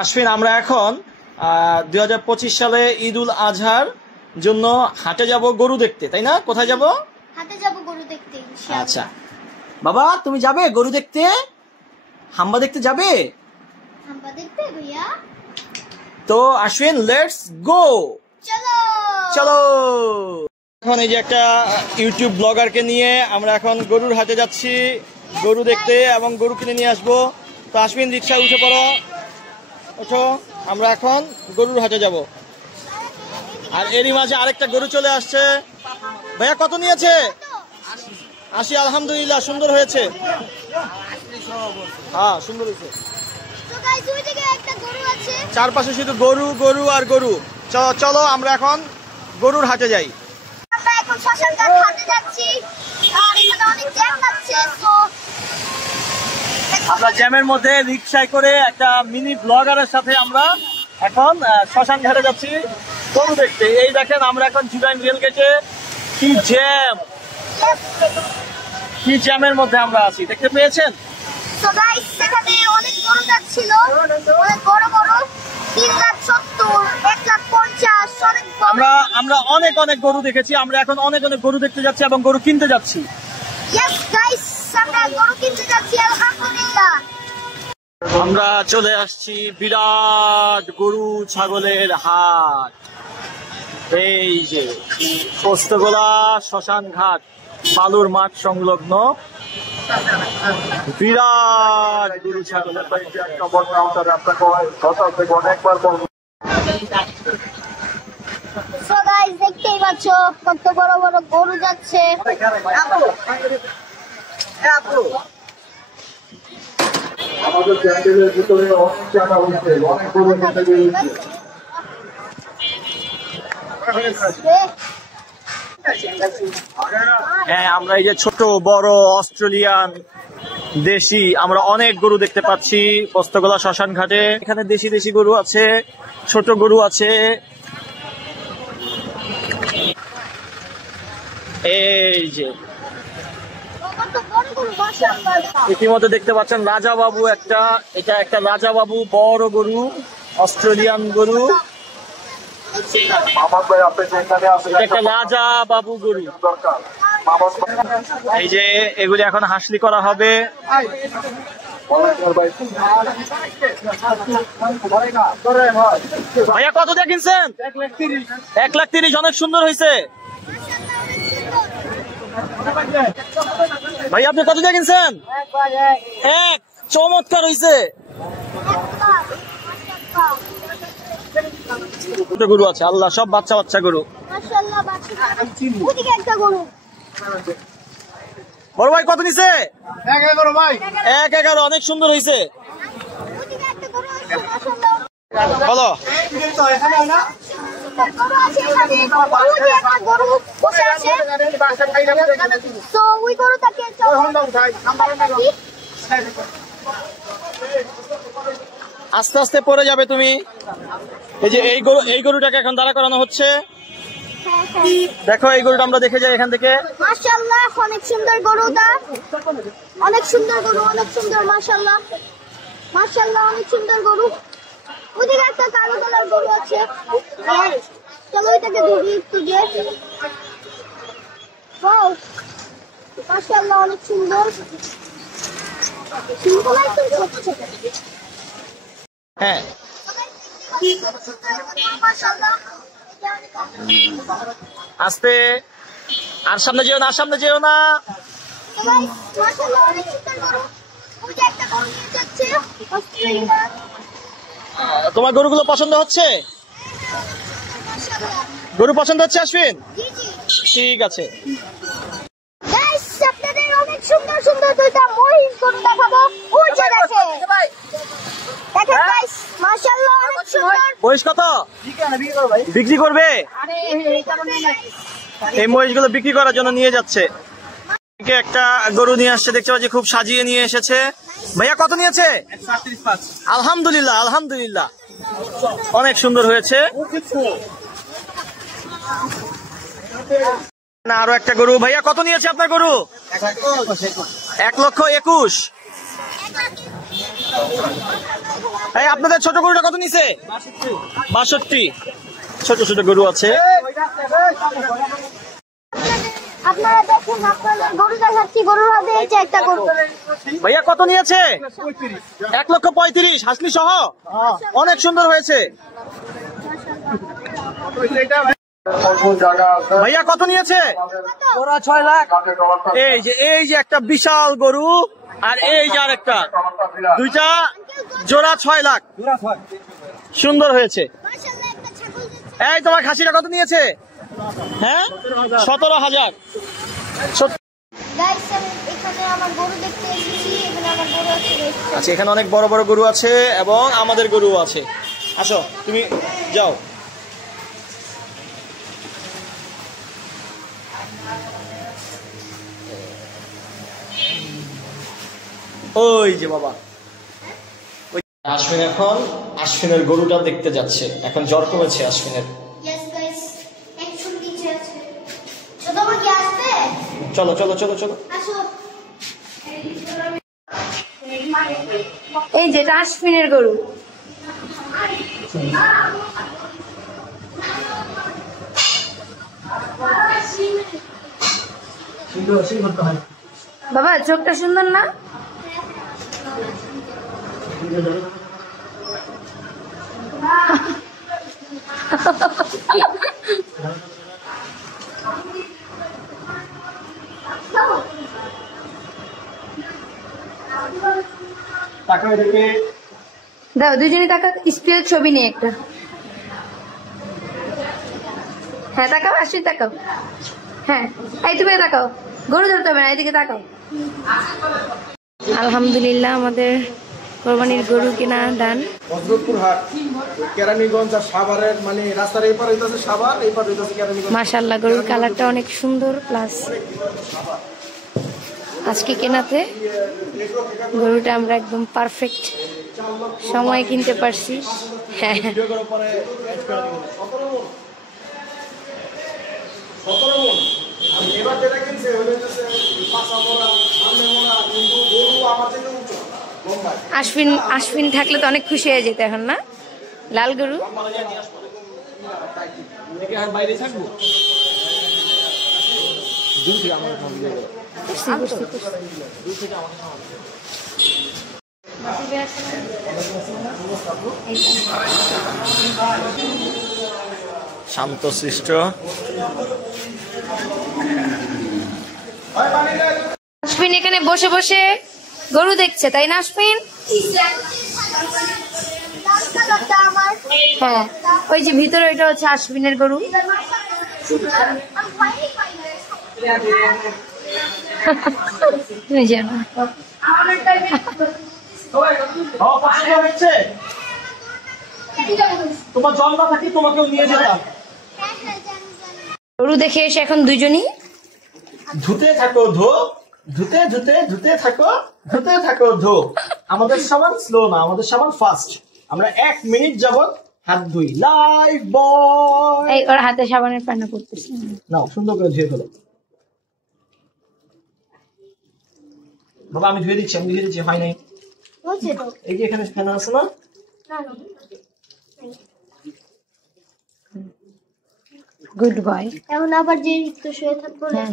আশ্বিন, আমরা এখন 2025 সালে ঈদ উল আজহার জন্য হাটে যাব গরু দেখতে, তাই না? কোথায় যাব? হাটে যাব গরু দেখতে। আচ্ছা বাবা, তুমি যাবে গরু দেখতে? হাম্বা দেখতে যাবে? হাম্বা দেখতে ভাইয়া? তো আশ্বিন, লেটস গো, চলো চলো। এখন এই যে একটা ইউটিউব ব্লগারকে নিয়ে আমরা এখন গরুর হাটে যাচ্ছি গরু দেখতে এবং গরু কিনে নিয়ে আসবো। তো আশ্বিন, রিক্সায় উঠে পড়ো, ওঠো, আমরা এখন গরুর হাটে যাব। আর এরই মাঝে আরেকটা গরু চলে আসছে। ভাইয়া কত নিয়েছে? 80। আলহামদুলিল্লাহ, সুন্দর হয়েছে। হ্যাঁ, সুন্দর হয়েছে। চারপাশে শুধু গরু গরু আর গরু। চলো আমরা এখন গরুর হাটে যাই। আমরা জ্যামের মধ্যে রিক্সায় করে একটা মিনি ব্লগারের সাথে আমরা এখন শ্মশান ঘাটে যাচ্ছি গরু দেখতে। এই দেখেন, আমরা এখন জুলাইন রেল গেটে, কি জ্যামের মধ্যে আমরা আছি, দেখতে পেয়েছেন? আমরা অনেক অনেক গরু দেখেছি। আমরা এখন অনেক অনেক গরু দেখতে যাচ্ছি এবং গরু কিনতে যাচ্ছি। আমরা চলে আসছি বিরাট গরু ছাগলের হাট। এই যে পোস্তগোলা শ্মশান ঘাট, বালুর মাঠ সংলগ্ন বিরাট গরু ছাগলের দেখতেই পাচ্ছ কত বড় বড় গরু যাচ্ছে। আমাদের চ্যানেলের ভিতরে অনেক জায়গা হচ্ছে, অনেক গরু খেতে বেরিয়েছে। হ্যাঁ, আমরা এই যে ছোট বড় অস্ট্রেলিয়ান দেশি আমরা অনেক গরু দেখতে পাচ্ছি পোস্তগোলা শ্মশান ঘাটে। এখানে দেশি দেশি গরু আছে, ছোট গরু আছে। এই যে ইতিমধ্যে দেখতে পাচ্ছেন রাজা বাবু এটা একটা রাজা বাবু বড় গরু, অস্ট্রেলিয়ান গরু। একটা রাজা বাবু গরু। এই যে এগুলি এখন হাসলি করা হবে। ভাইয়া কত দিয়ে কিনছেন? 1,30,000। অনেক সুন্দর হয়েছে। ভাই, আপনি কত দিয়ে কিনছেন? এক। চমৎকার হয়েছে। গরু আছে, আল্লাহ, সব বাচ্চা বাচ্চা গরু। বড় ভাই কত নিছে? 1,11। অনেক সুন্দর হয়েছে। বলো। আস্তে আস্তে পড়ে যাবে তুমি। এই যে এই গরুটাকে এখন দাঁড়া করানো হচ্ছে। দেখো, এই গরুটা আমরা দেখে যাই এখান থেকে। মাশাআল্লাহ, অনেক সুন্দর গরুটা, অনেক সুন্দর গরু, অনেক সুন্দর। মাশাআল্লাহ, মাশাআল্লাহ, অনেক সুন্দর গরু। ওদিকে একটা কালো কালার গরু আছে। চলো এটাকে ধরি একটু। ওয়াও, মাশাআল্লাহ, অনেক সুন্দর। হ্যাঁ, আস্তে। আর সামনে যেও না, সামনে যেও না। তোমার গরুগুলো পছন্দ হচ্ছে? গরু পছন্দ হচ্ছে আশ্বিন? ঠিক আছে। আপনাদের অনেক সুন্দর সুন্দর দুইটা মহিষ গরু দেখাবো। মহিষ কত বিক্রি করবে? এই মহিষগুলো বিক্রি করার জন্য নিয়ে যাচ্ছে। একটা গরু নিয়ে আসছে, দেখতে পাচ্ছি খুব সাজিয়ে নিয়ে এসেছে। ভাইয়া কত নিয়েছে? 138,500। আলহামদুলিল্লাহ, আলহামদুলিল্লাহ, অনেক সুন্দর হয়েছে। না, আরো একটা গরু। ভাইয়া কত নিয়েছে আপনার গরু? 1,21,000। এই আপনাদের ছোট গরুটা কত নিছে? 62। ছোট ছোট গরু আছে। আপনারা দেখুন, আপনাদের গরু দেখাচ্ছি। গরুর হাতে এই যে একটা গরু। ভাইয়া কত নিয়েছে? 1,35,000 হাসলি সহ। অনেক সুন্দর হয়েছে। ভাইয়া কত নিয়েছে? 6 লাখ। এই যে একটা বিশাল গরু, আর এই যে আরেকটা, দুইটা জোড়া 6 লাখ। সুন্দর হয়েছে। মাশাআল্লাহ, একটা ছাগল দিচ্ছে। এই তোমার খাসিটা কত নিয়েছে? হ্যাঁ, 17,000। গাইস, এখানে আমার গরু দেখতে এসেছি। এখানে আমার গরু আছে। আচ্ছা, এখানে অনেক বড় বড় গরু আছে এবং আমাদের গরু আছে। আসো, তুমি যাও। ওই যে বাবা, আশ্বিন এখন আশ্বিনের গরুটা দেখতে যাচ্ছে। এখন জ্বর কমেছে আশ্বিনের। ইয়েস গাইস, একজন নিচে আছে। ছোট মা কি আসবে? চলো চলো চলো চলো। আসো। এই যেটা আশ্বিনের গরু। বাবা, চোখটা সুন্দর না? দাও, দুজনে তাকা। স্পিল ছবি নিয়ে একটা। হ্যাঁ, তাকাও। আশ্বিন তাকাও। হ্যাঁ, এই তুমি তাকাও। গরু ধরতে হবে না, এদিকে তাকাও। আলহামদুলিল্লাহ, আমাদের কোরবানির গরু কিনা দান। হযরতপুর হাট, কেরানীগঞ্জ আর সাভারের, মানে রাস্তার এই পার হইতাছে সাভার, এই পার হইতাছে কেরানীগঞ্জ। মাশাআল্লাহ, গরুর কালারটা অনেক সুন্দর। প্লাস আজকে কেনাতে গরুটা আমরা একদম পারফেক্ট সময় কিনতে পারছি। হ্যাঁ, এবার যেটা কিনছে হইতাছে পাঁচা মোড়া, সামনে মোড়া, কিন্তু গরু আমার থেকে উঁচু লম্বায়। আশ্বিন থাকলে তো অনেক খুশি হয়ে যেত এখন, না? লাল গরু। বাইরে থাকবো। শান্তশিষ্ট। আশ্বিন এখানে বসে বসে গরু দেখছে, তাই না আশ্বিন? লাল কালারটা আমার। হ্যাঁ, ওই যে ভিতরে ওইটা হচ্ছে আশ্বিনের গরু। আমি পাইনি পাইনি। তুমি জানো। তোমার জল না থাকি তোমাকেও নিয়ে যেতাম। গরু দেখে এসে এখন দুজনই ধুতে থাকো ধো, ধুতে ধুতে ধুতে থাকো, ধুতে থাকো ধো। আমাদের সামান স্লো না, আমাদের সামান ফাস্ট। আমরা 1 মিনিট যাবত হাত ধুই। লাইফ বয়। এই ওর হাতে সাবানের পানা করতেছে। নাও, সুন্দর করে ধুয়ে ফেলো। বাবা, আমি ধুয়ে দিচ্ছি, হয় নাই। হচ্ছে তো। এই যে এখানে ফেনা আছে না? না না। Good boy. এখন আবার যে একটু শুয়ে থাকবো না। হ্যাঁ।